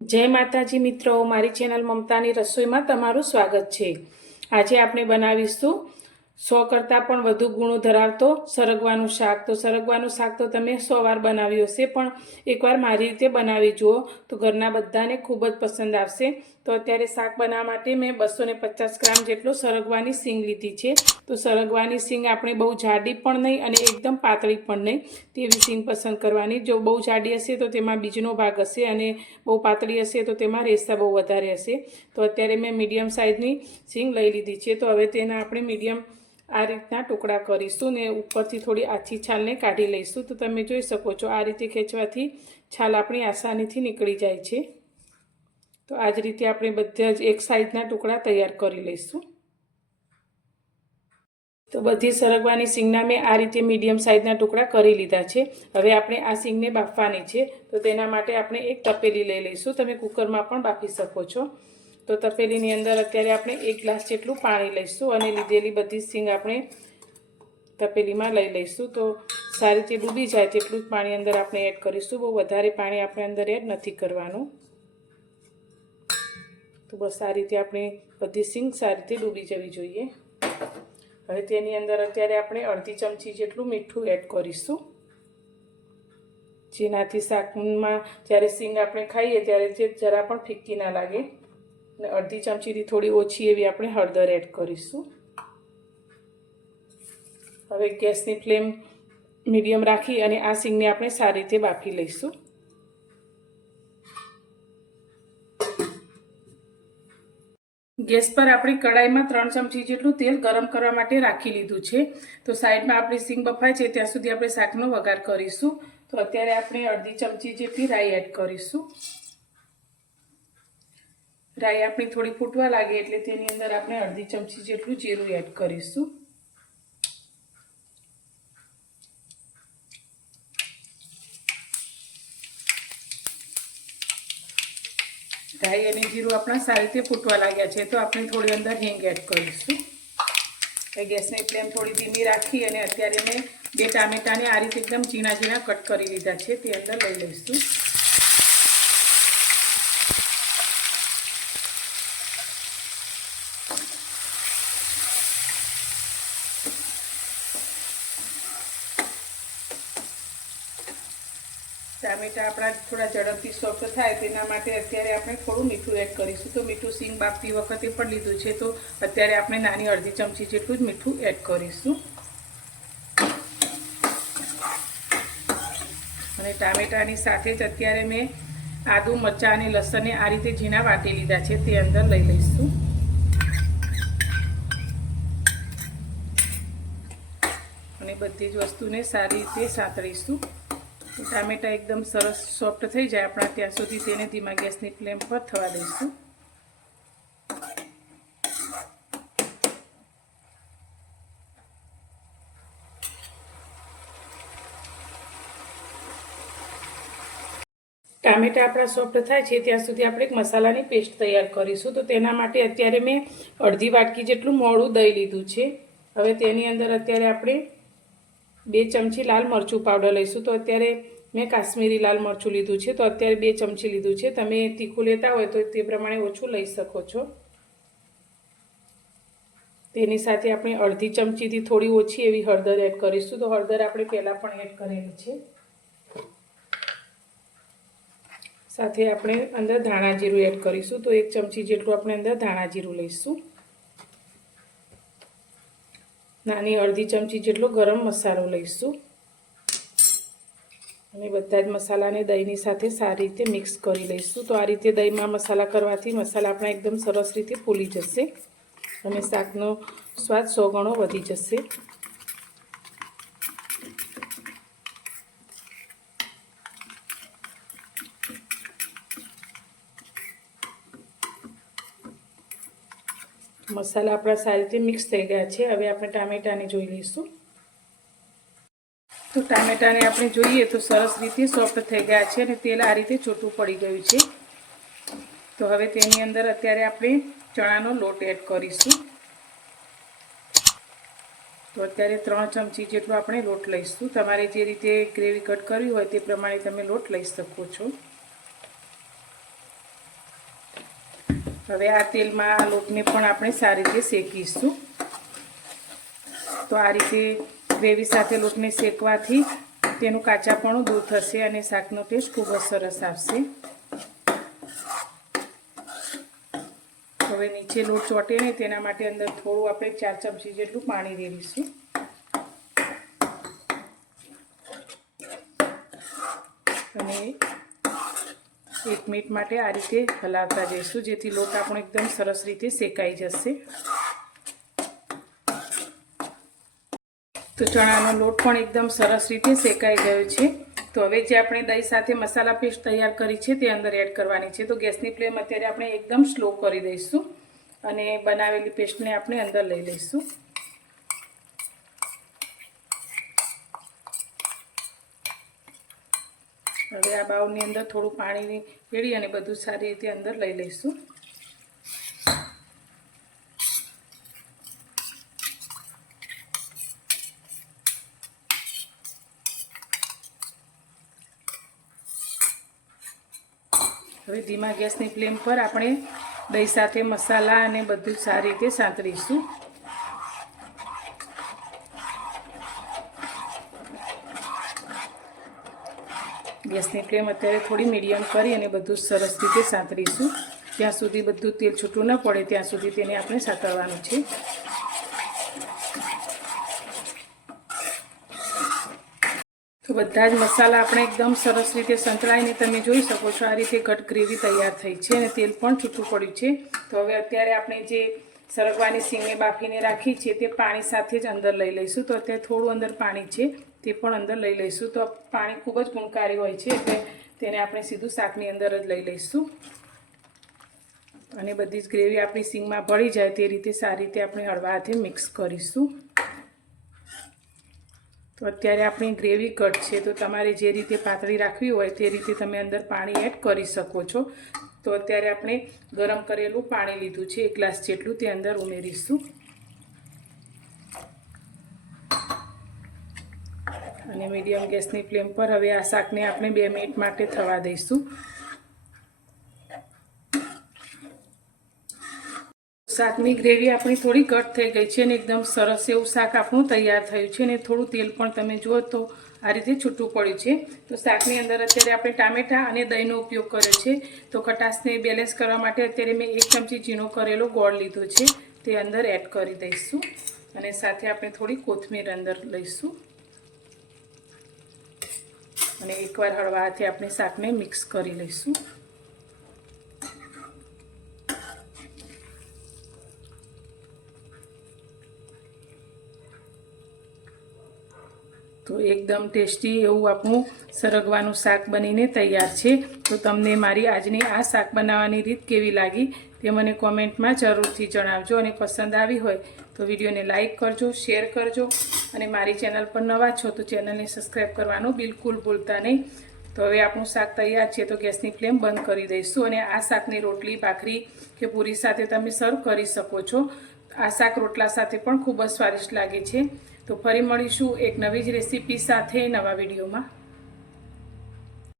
જય માતાજી મિત્રો, મારી ચેનલ મમતાની રસોઈમાં તમારું સ્વાગત છે। આજે આપણે બનાવીશું 100 કરતાં પણ વધુ ગુણો ધરાવતો સરગવાનું શાક। તો સરગવાનું શાક તો તમે 100 વાર બનાવ્યું હશે, પણ એકવાર મારી રીતે બનાવી જુઓ તો ઘરના બધાને ખૂબ જ પસંદ આવશે। તો અત્યારે શાક બનાવવા માટે મેં 250 ગ્રામ જેટલો સરગવાની સિંગ લીધી છે। તો સરગવાની સિંગ આપણે બહુ જાડી પણ નહીં અને એકદમ પાતળી પણ નહીં તેવી સિંગ પસંદ કરવાની। જો બહુ જાડી હશે તો તેમાં બીજનો ભાગ હશે અને બહુ પાતળી હશે તો તેમાં રેસા બહુ વધારે હશે। તો અત્યારે મેં મીડિયમ સાઇઝની સિંગ લઈ લીધી છે। તો હવે તેના આપણે મીડિયમ આ રીતના ટુકડા કરીશું ને ઉપરથી થોડી આછી છાલને કાઢી લઈશું। તો તમે જોઈ શકો છો આ રીતે ખેંચવાથી છાલ આપણી આસાનીથી નીકળી જાય છે। તો આ જ રીતે આપણે બધા જ એક સાઈઝના ટુકડા તૈયાર કરી લઈશું। તો બધી સરગવાની સિંગના મેં આ રીતે મીડિયમ સાઇઝના ટુકડા કરી લીધા છે। હવે આપણે આ સિંગને બાફવાની છે। તો તેના માટે આપણે એક તપેલી લઈ લઈશું। તમે કુકરમાં પણ બાફી શકો છો। તો તપેલીની અંદર અત્યારે આપણે 1 ગ્લાસ જેટલું પાણી લઈશું અને લીધેલી બધી સિંગ આપણે તપેલીમાં લઈ લઈશું। તો સારી રીતે ડૂબી જાય તેટલું જ પાણી અંદર આપણે એડ કરીશું। બહુ વધારે પાણી આપણે અંદર એડ નથી કરવાનું। તો બસ આ રીતે આપણી બધી સિંગ સારી રીતે ડૂબી જવી જોઈએ। હવે તેની અંદર અત્યારે આપણે અડધી ચમચી જેટલું મીઠું એડ કરીશું, જેનાથી શાકમાં જ્યારે સિંગ આપણે ખાઈએ ત્યારે જે જરા પણ ફીકી ના લાગે। અને અડધી ચમચીથી થોડી ઓછી એવી આપણે હળદર એડ કરીશું। હવે ગેસની ફ્લેમ મીડિયમ રાખી અને આ સિંગને આપણે સારી રીતે બાફી લઈશું। ગેસ પર આપણી કડાઈમાં 3 ચમચી જેટલું તેલ ગરમ કરવા માટે રાખી લીધું છે। તો સાઈડમાં આપણી સિંગ બફાય છે ત્યાં સુધી આપણે શાકનો વઘાર કરીશું। તો અત્યારે આપણે અડધી ચમચી જેટલી રાઈ એડ કરીશું। રાઈ આપણી થોડી ફૂટવા લાગે એટલે તેની અંદર આપણે અડધી ચમચી જેટલું જીરું એડ કરીશું। રાઈ અને જીરું આપણા સારી રીતે ફૂટવા લાગ્યા છે તો આપણે થોડી અંદર હિંગ એડ કરીશું। ગેસની ફ્લેમ થોડી ધીમી રાખી અને અત્યારે મેં 2 ટામેટાને આ રીતે એકદમ ઝીણા ઝીણા કટ કરી લીધા છે તે અંદર લઈ લઈશું। ટામેટા આપણા થોડા ઝડપથી સોફ્ટ થાય તેના માટે અત્યારે આપણે થોડું મીઠું એડ કરીશું। તો મીઠું સિંગ બાફતી વખતે પણ લીધું છે તો અત્યારે આપણે નાની અડધી ચમચી જેટલું જ મીઠું એડ કરીશું। અને ટામેટાની સાથે જ અત્યારે મેં આદુ, મરચાં અને લસણને આ રીતે ઝીણા વાટી લીધા છે તે અંદર લઈ લઈશું। અને બધી જ વસ્તુને સારી રીતે સાંતળીશું। ટામેટા એકદમ સરસ સોફ્ટ થઈ જાય આપણા ત્યાં સુધી તેને ધીમા ગેસની ફ્લેમ પર થવા દઈશું। ટામેટા આપણા સોફ્ટ થાય છે ત્યાં સુધી આપણે એક મસાલાની પેસ્ટ તૈયાર કરીશું। તો તેના માટે અત્યારે મેં અડધી વાટકી જેટલું મોળું દહીં લીધું છે। હવે તેની અંદર અત્યારે આપણે 2 ચમચી લાલ મરચું પાવડર લઈશું। તો અત્યારે મેં કાશ્મીરી લાલ મરચું લીધું છે તો અત્યારે 2 ચમચી લીધું છે। તમે તીખું લેતા હોય તો તે પ્રમાણે ઓછું લઈ શકો છો। તેની સાથે આપણે અડધી ચમચીથી થોડી ઓછી એવી હળદર એડ કરીશું। તો હળદર આપણે પહેલાં પણ એડ કરેલી છે। સાથે આપણે અંદર ધાણા જીરું એડ કરીશું। તો 1 ચમચી જેટલું આપણે અંદર ધાણા જીરું લઈશું। નાની અડધી ચમચી જેટલો ગરમ મસાલો લઈશું અને બધા જ મસાલાને દહીંની સાથે સારી રીતે મિક્સ કરી લઈશું। તો આ રીતે દહીંમાં મસાલા કરવાથી મસાલા આપણા એકદમ સરસ રીતે ફૂલી જશે અને શાકનો સ્વાદ 100 ગણો વધી જશે। મસાલા આપણા સારી રીતે મિક્સ થઈ ગયા છે। હવે આપણે ટામેટાને જોઈ લઈશું। તો ટામેટાને આપણે જોઈએ તો સરસ રીતે સોફ્ટ થઈ ગયા છે અને તેલ આ રીતે છૂટું પડી ગયું છે। તો હવે તેની અંદર અત્યારે આપણે ચણાનો લોટ એડ કરીશું। તો અત્યારે 3 ચમચી જેટલો આપણે લોટ લઈશું। તમારે જે રીતે ગ્રેવી કટ કરવી હોય તે પ્રમાણે તમે લોટ લઈ શકો છો। હવે આ તેલમાં આ લોટને પણ આપણે સારી રીતે શેકીશું. તો આ રીતે ગ્રેવી સાથે લોટને શેકવાથી તેનું કાચાપણું દૂર થશે અને શાકનો ટેસ્ટ ખૂબ જ સરસ આવશે. હવે નીચે લોટ ચોંટે નહીં તેના માટે અંદર થોડું આપણે 4 ચમચી જેટલું પાણી રેડીશું. અને 1 મિનિટ માટે આ રીતે હલાવતા જઈશું જેથી લોટ આપણો એકદમ સરસ રીતે શેકાઈ જશે. તો ચણાનો લોટ પણ એકદમ સરસ રીતે શેકાઈ ગયો છે. તો હવે જે આપણે દહીં સાથે મસાલા પેસ્ટ તૈયાર કરી છે તે અંદર એડ કરવાની છે. તો ગેસની ફ્લેમ અત્યારે આપણે એકદમ સ્લો કરી દઈશું અને બનાવેલી પેસ્ટને આપણે અંદર લઈ લઈશું. હવે આ બાઉલની અંદર થોડું પાણી રેડી અને બધું સારી રીતે અંદર લઈ લઈશું. હવે ધીમા ગેસની ફ્લેમ પર આપણે દહીં સાથે મસાલા અને બધું સારી રીતે સાંતળીશું. ગેસની ફ્લેમ અત્યારે થોડી મીડિયમ કરી અને બધું સરસ રીતે સાંતળીશું. જ્યાં સુધી બધું તેલ છૂટું ન પડે ત્યાં સુધી તેને આપણે સાંતળવાનું છે. તો બધા જ મસાલા આપણે એકદમ સરસ રીતે સંતળાઈને તમે જોઈ શકો છો આ રીતે ઘટ ગ્રેવી તૈયાર થઈ છે અને તેલ પણ છૂટું પડ્યું છે. તો હવે અત્યારે આપણે જે સરગવાની સિંગને બાફીને રાખી છે તે પાણી સાથે જ અંદર લઈ લઈશું. તો અત્યારે થોડું અંદર પાણી છે તે પણ અંદર લઈ લઈશું. તો પાણી ખૂબ જ ગુણકારી હોય છે એટલે તેને આપણે સીધું શાકની અંદર જ લઈ લઈશું અને બધી જ ગ્રેવી આપણી સિંગમાં ભળી જાય તે રીતે સારી રીતે આપણે હળવા હાથે મિક્સ કરીશું. તો અત્યારે આપણી ગ્રેવી ઘટ છે તો તમારે જે રીતે પાતળી રાખવી હોય તે રીતે તમે અંદર પાણી એડ કરી શકો છો. તો અત્યારે આપણે ગરમ કરેલું પાણી લીધું છે 1 ગ્લાસ જેટલું તે અંદર ઉમેરીશું અને મીડિયમ ગેસની ફ્લેમ પર હવે આ શાકને આપણે 2 મિનિટ માટે થવા દઈશું. શાકની ગ્રેવી આપણી થોડી ઘટ થઈ ગઈ છે અને એકદમ સરસ એવું શાક આપણું તૈયાર થયું છે અને થોડું તેલ પણ તમે જુઓ તો આ રીતે છૂટું પડ્યું છે. તો શાકની અંદર અત્યારે આપણે ટામેટાં અને દહીંનો ઉપયોગ કર્યો છે. તો ખટાશને બેલેન્સ કરવા માટે અત્યારે મેં 1 ચમચી ઝીણો કરેલો ગોળ લીધો છે તે અંદર એડ કરી દઈશું અને સાથે આપણે થોડી કોથમીર અંદર લઈશું અને એકવાર હળવા હાથે આપણે શાકને મિક્સ કરી લઈશું. તો એકદમ ટેસ્ટી એવું આપણું સરગવાનું શાક બનીને તૈયાર છે. તો તમને મારી આજની આ શાક બનાવવાની રીત કેવી લાગી તે મને કોમેન્ટમાં જરૂરથી જણાવજો અને પસંદ આવી હોય તો વિડીયોને લાઈક કરજો, શેર કરજો અને મારી ચેનલ પર નવા છો તો ચેનલને સબસ્ક્રાઈબ કરવાનું બિલકુલ ભૂલતા નહીં. તો હવે આપણું શાક તૈયાર છે તો ગેસની ફ્લેમ બંધ કરી દઈશું અને આ શાકની રોટલી, ભાખરી કે પૂરી સાથે તમે સર્વ કરી શકો છો. આ શાક રોટલા સાથે પણ ખૂબ જ સ્વાદિષ્ટ લાગે છે. તો ફરી મળીશું એક નવી જ રેસીપી સાથે નવા વિડીયોમાં.